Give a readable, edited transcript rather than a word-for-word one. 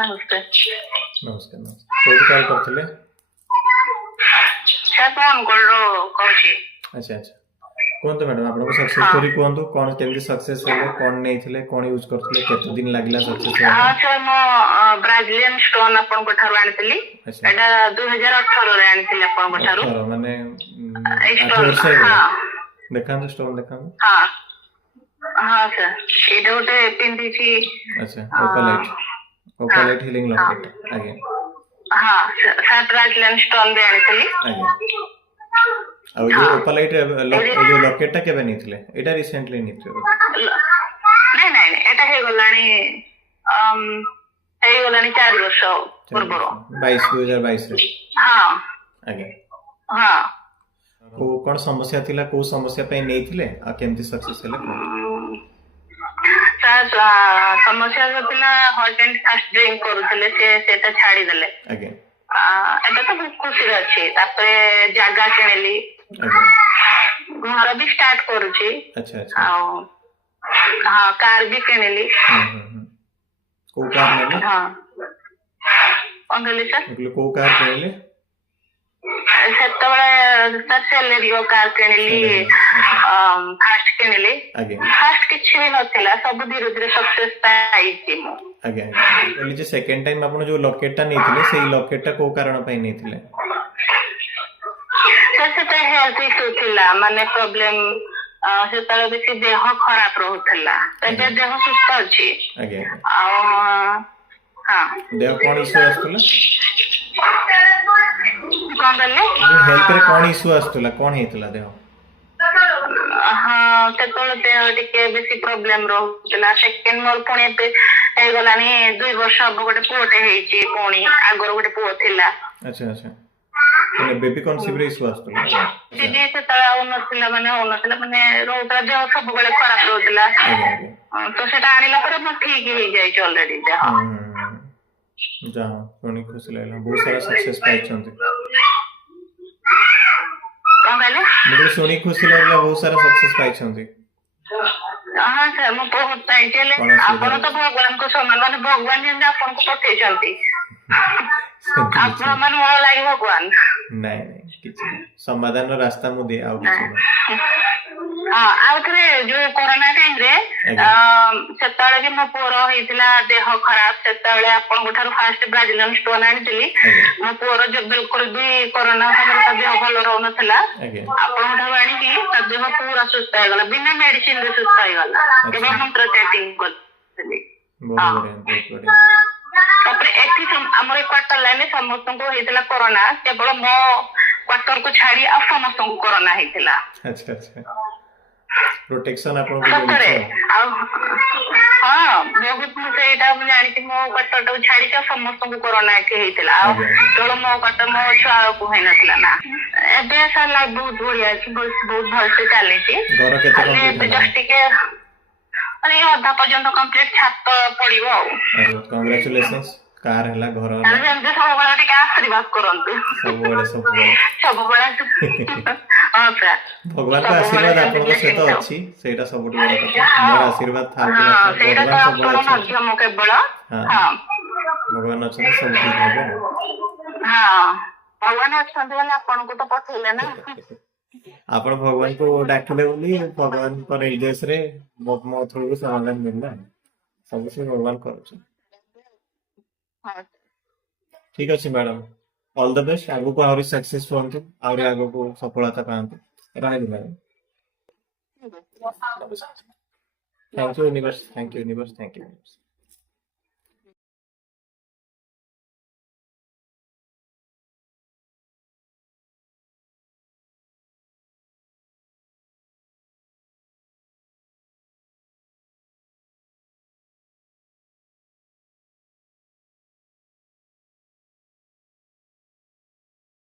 ନମସ୍କାର। ନମସ୍କାର ନମସ୍କାର କୋଉଠୁ କଲ୍ କରିଥିଲେ? ସାର୍ ମୁଁ ଅନୁଗୁଳରୁ କହୁଛି। ଆଚ୍ଛା ଆଚ୍ଛା କୁହନ୍ତୁ ମ୍ୟାଡ଼ାମ ଆପଣଙ୍କ ସକ୍ସେସ୍ ଷ୍ଟୋରି କୁହନ୍ତୁ କଣ କେମିତି ସକ୍ସେସ୍ ହେଲେ କଣ ନେଇଥିଲେ କଣ ୟୁଜ୍ କରିଥିଲେ କେତେ ଦିନ ଲାଗିଲା ସକ୍ସେସ୍ ହେବା ହଁ ପାଇଁ? ସାର୍ ମୁଁ ବ୍ରାଜିଲିଆନ ଷ୍ଟୋନ୍ ଆପଣଙ୍କ ଠାରୁ ଆଣିଥିଲି। ଆଚ୍ଛା ଏଇଟା 2018ରେ ଆଣିଥିଲି ଆପଣଙ୍କ ଠାରୁ। 18 ମାନେ ଏଇ 8 ଷ୍ଟୋନ୍ ବର୍ଷ ହଁ ହେଇଗଲା। ଦେଖାନ୍ତୁ ଷ୍ଟୋନ୍ ଦେଖାନ୍ତୁ। ହଁ ହଁ ସାର୍ ଏଇଟା ଗୋଟେ ପିନ୍ଧିଛି। ଆଚ୍ଛା ହଁ ଓପାଲାଇଟ୍ ହିଲିଂ ହଁ ଲକେଟ୍ ଆଜ୍ଞା ହଁ ସାର୍ ବ୍ରାଜିଲିଆନ ଷ୍ଟୋନ୍ ବି ଆଣିଥିଲି। ଆଜ୍ଞା ଆଉ ହଁ ଯୋଉ ଓପାଲାଇଟ୍ ଏ ଏଇଟା ଯୋଉ ଲକେଟ୍ ଟା କେବେ ନେଇଥିଲେ? ଏଇଟା ରିସେଣ୍ଟଲି ନେଇଥିଲେ ବୋଧେ? ନାଇଁ ନାଇଁ ଏଇଟା ହେଇଗଲାଣି ହେଇଗଲାଣି 4 ବର୍ଷ 4 ପୂର୍ବରୁ। ବର୍ଷ 2022 ରେ ହଁ ଆଜ୍ଞା ହଁ କୋଉ କଣ ସମସ୍ୟା ଥିଲା କୋଉ ସମସ୍ୟା ପାଇଁ ନେଇଥିଲେ ଆଉ କେମିତି ସକ୍ସେସ୍ ହେଲେ କୁହନ୍ତୁ? ସାର୍ ସମସ୍ୟା ଥିଲା ହଟ୍ ଆଣ୍ଡ ଫାଷ୍ଟ ଡ୍ରିଙ୍କ କରୁଥିଲେ ସେଟା ଛାଡିଦେଲେ। ଆଜ୍ଞା ଏବେ ତ ବହୁତ ଖୁସିରେ ଅଛି। ତାପରେ ଜାଗା କିଣିଲି, ଆଜ୍ଞା ଘର ବି ଷ୍ଟାର୍ଟ କରୁଛି। ଆଚ୍ଛା ଆଚ୍ଛା ଆଉ ହଁ କାର ବି କିଣିଲି। କୋଉ କାର୍ ନେଲେ? ହଁ କଣ କହିଲି ସାର୍? ମୁଁ କହିଲି କୋଉ କାର୍ କିଣିଲେ? ସେତେବେଳେ ସାର୍ ସେଲେରିଓ କାର କିଣିଲି। ଆଚ୍ଛା ଫାଷ୍ଟ କିଣିଲି। ଆଜ୍ଞା ଫାଷ୍ଟ କିଛି ବି ନଥିଲା, ସବୁ ଧୀରେ ଧୀରେ ସକ୍ସେସ୍ ପାଇଛି ମୁଁ। ଆଜ୍ଞା ଆଜ୍ଞା କହିଲି ଯେ ସେକେଣ୍ଡ ଟାଇମ୍ ଆପଣ ଯୋଉ ଲକେଟ୍ ଟା ନେଇଥିଲେ ସେଇ ଲକେଟ୍ ଟା କୋଉ କାରଣ ପାଇଁ ନେଇଥିଲେ? ସେତେବେଳେ ହେଲ୍ଥ ଇସ୍ୟୁ ଥିଲା, ମାନେ ପ୍ରୋବ୍ଲେମ। ସେତେବେଳେ ବେଶୀ ଦେହ ଖରାପ ରହୁଥିଲା। ଏବେ ଦେହ ସୁସ୍ଥ ଅଛି। ଆଜ୍ଞା ଆଜ୍ଞା ଆଉ ହଁ ଦେହ କଣ ଇସ୍ୟୁ ଆସୁଥିଲା? କଣ କହିଲେ? ଯୋଉ ହେଲ୍ଥ ରେ କଣ ଇସ୍ୟୁ ଆସୁଥିଲା କଣ ହେଇଥିଲା ଦେହ? ହଁ ସେତେବେଳେ ଦେହ ଟିକେ ବେଶୀ ପ୍ରୋବ୍ଲେମ ରହୁଥିଲା। ସେକେଣ୍ଡ ମୋର ପୁଣି ଏବେ ହେଇଗଲାଣି 2 ବର୍ଷ ହବ ଗୋଟେ ପୁଅଟେ ହେଇଛି। ପୁଣି ଆଗରୁ ଗୋଟେ ପୁଅ ଥିଲା। ଆଚ୍ଛା ଆଚ୍ଛା ମାନେ ବେବି କନସିଭ୍ ରେ ଇସ୍ୟୁ ଆସୁଥିଲା ନା କଣ? ଆଚ୍ଛା ସେତେବେଳେ ହଉନଥିଲା ମାନେ ରହୁଥିଲା, ଦେହ ସବୁବେଳେ ଖରାପ ରହୁଥିଲା। ଆଜ୍ଞା ଆଜ୍ଞା ତ ସେଟା ଆଣିଲା ପରେ ମୁଁ ଠିକ ହେଇଯାଇଛି ଅଲରେଡି ଦେହ। ଯାହା ଶୁଣି ଖୁସି ଲାଗିଲା ବହୁତ ସାରା ସକ୍ସେସ୍ ପାଇଛନ୍ତି। କଣ କହିଲେ? ମୁଁ କହିଲି ଶୁଣି ଖୁସି ଲାଗିଲା ବହୁତ ସାରା ସକ୍ସେସ୍ ପାଇଛନ୍ତି। ହଁ ସାର୍ ମୁଁ ବହୁତ ପାଇଛି। ହେଲେ କଣ ଅସୁବିଧା ଆପଣ ତ ରହୁଛି? ଭଗବାନଙ୍କ ସମାନ, ମାନେ ଭଗବାନ ଯେମିତି ଆପଣଙ୍କୁ ପଠେଇଛନ୍ତି। ସେମିତି କିଛି ଆପଣ ନାହିଁ। ମାନେ ମୋର ଲାଗି ଭଗବାନ। ନାଇଁ ନାଇଁ କିଛି ନାହିଁ, ସମାଧାନର ରାସ୍ତା ମୁଁ ଦିଏ ଆଉ କିଛି ନାହିଁ। ହଁ ଆଉ ଥରେ ଯୋଉ କରୋନା ଟାଇମ ରେ ଆଜ୍ଞା ସେତେବେଳେ ବି ମୋ ପୁଅର ହେଇଥିଲା ଦେହ ଖରାପ। ସେତେବେଳେ ଆପଣଙ୍କ ଠାରୁ ଫାଷ୍ଟ ବ୍ରାଜିଲିଆନ ଷ୍ଟୋନ୍ ଆଣିଥିଲି। ଆଜ୍ଞା ମୋ ପୁଅର ବିଲକୁଲ ବି କରୋନା ସମୟରେ ତା ଦେହ ଭଲ ରହୁନଥିଲା। ଆଜ୍ଞା ଆପଣଙ୍କ ଠାରୁ ଆଣିକି ତା ଦେହ ପୁରା ସୁସ୍ଥ ହେଇଗଲା, ବିନା ମେଡିସିନ ରେ ସୁସ୍ଥ ହେଇଗଲା। କେବଳ ମନ୍ତ୍ର ଚାଟିଂ କରିଥିଲି। ବହୁତ ବଢିଆ ବହୁତ ବଢିଆ। ତାପରେ ଏଠି ଆମର ଏ କ୍ୱାର୍ଟର ଲାଇନରେ ସମସ୍ତଙ୍କୁ ହେଇଥିଲା କରୋନା, କେବଳ ମୋ କ୍ୱାର୍ଟର କୁ ଛାଡି ଆଉ ସମସ୍ତଙ୍କୁ କରୋନା ହେଇଥିଲା। ଆଚ୍ଛା ଆଚ୍ଛା ପ୍ରୋଟେକ୍ସନ ଆପଣଙ୍କୁ ସତରେ ମିଳିଛି ଆଉ ହଁ ବହୁତ ମୁଁ ସେଇଟା ମୁଁ ଜାଣିଛି। ମୋ କ୍ୱାର୍ଟର ଟାକୁ ଛାଡିକି ଆଉ ସମସ୍ତଙ୍କୁ କରୋନା ଏଠି ହେଇଥିଲା। ଆଉ ଆଜ୍ଞା ଆଜ୍ଞା କେବଳ ମୋ କ୍ୱାର୍ଟର ମୋ ଛୁଆକୁ ହେଇନଥିଲା ନା। ଏବେ ସାର୍ ଲାଇଫ୍ ବହୁତ ବଢିଆ ଅଛି, ବହୁତ ଭଲସେ ଚାଲିଛି। ଘର କେତେ ଖାଲି କମ୍ପ୍ଲିଟ୍ ଏବେ ହେଲାଣି? ଜଷ୍ଟ ଟିକେ ମାନେ ଅଧା ପର୍ଯ୍ୟନ୍ତ କମ୍ପ୍ଲିଟ, ଛାତ ପଡିବ ଆଉ। କଂଗ୍ରାଚୁଲେସନ୍ସ କାର୍ ହେଲା ଘର ହେଲା। ଏମିତି ସବୁବେଳେ ଟିକେ ଆଶୀର୍ବାଦ କରନ୍ତୁ। ସବୁବେଳେ ସବୁବେଳେ ସବୁବେଳେ ହଁ ସାର୍ ଭଗବାନଙ୍କ ସବୁବେଳେ ଆଶୀର୍ବାଦ ସେମିତି ଆପଣଙ୍କ ସହିତ ବ୍ଲେସିଂ ଥାଉ। ଅଛି, ସେଇଟା ସବୁଠୁ ବଡ କଥା। ହଁ ମୋର ଆଶୀର୍ବାଦ ଥାଉ କି ହଁ ନଥାଉ ସେଇଟା ତ ଭଗବାନ ସବୁବେଳେ ଆପଣ ଅଛନ୍ତି। ମାଧ୍ୟମ କେବଳ। ହଁ ହଁ ଭଗବାନ ଅଛନ୍ତି, ସବୁ ଠିକ ହବ ଆଉ। ହଁ ଭଗବାନ ଅଛନ୍ତି ବୋଲି ଆପଣଙ୍କୁ ତ ପଠେଇଲେ ନା। ଆପଣ ଭଗବାନଙ୍କୁ ଡାକିଲେ ବୋଲି ଭଗବାନଙ୍କ ନିର୍ଦ୍ଦେଶରେ ମୋ ଥ୍ରୁରୁ ସମାଧାନ ମିଳିଲା। ସବୁ ସେ ଭଗବାନ କରୁଛନ୍ତି। ହଁ ଠିକ ଅଛି ମ୍ୟାଡାମ, ଅଲ୍ ଦ ବେଷ୍ଟ। ଆଗକୁ ଆହୁରି ସକ୍ସେସ୍ ହୁଅନ୍ତୁ, ଆହୁରି ଆଗକୁ ସଫଳତା ପାଆନ୍ତୁ। ରହିଲି ମ୍ୟାଡାମ। ଠିକ ଅଛି। Thank you, universe. Thank you, universe. Thank you.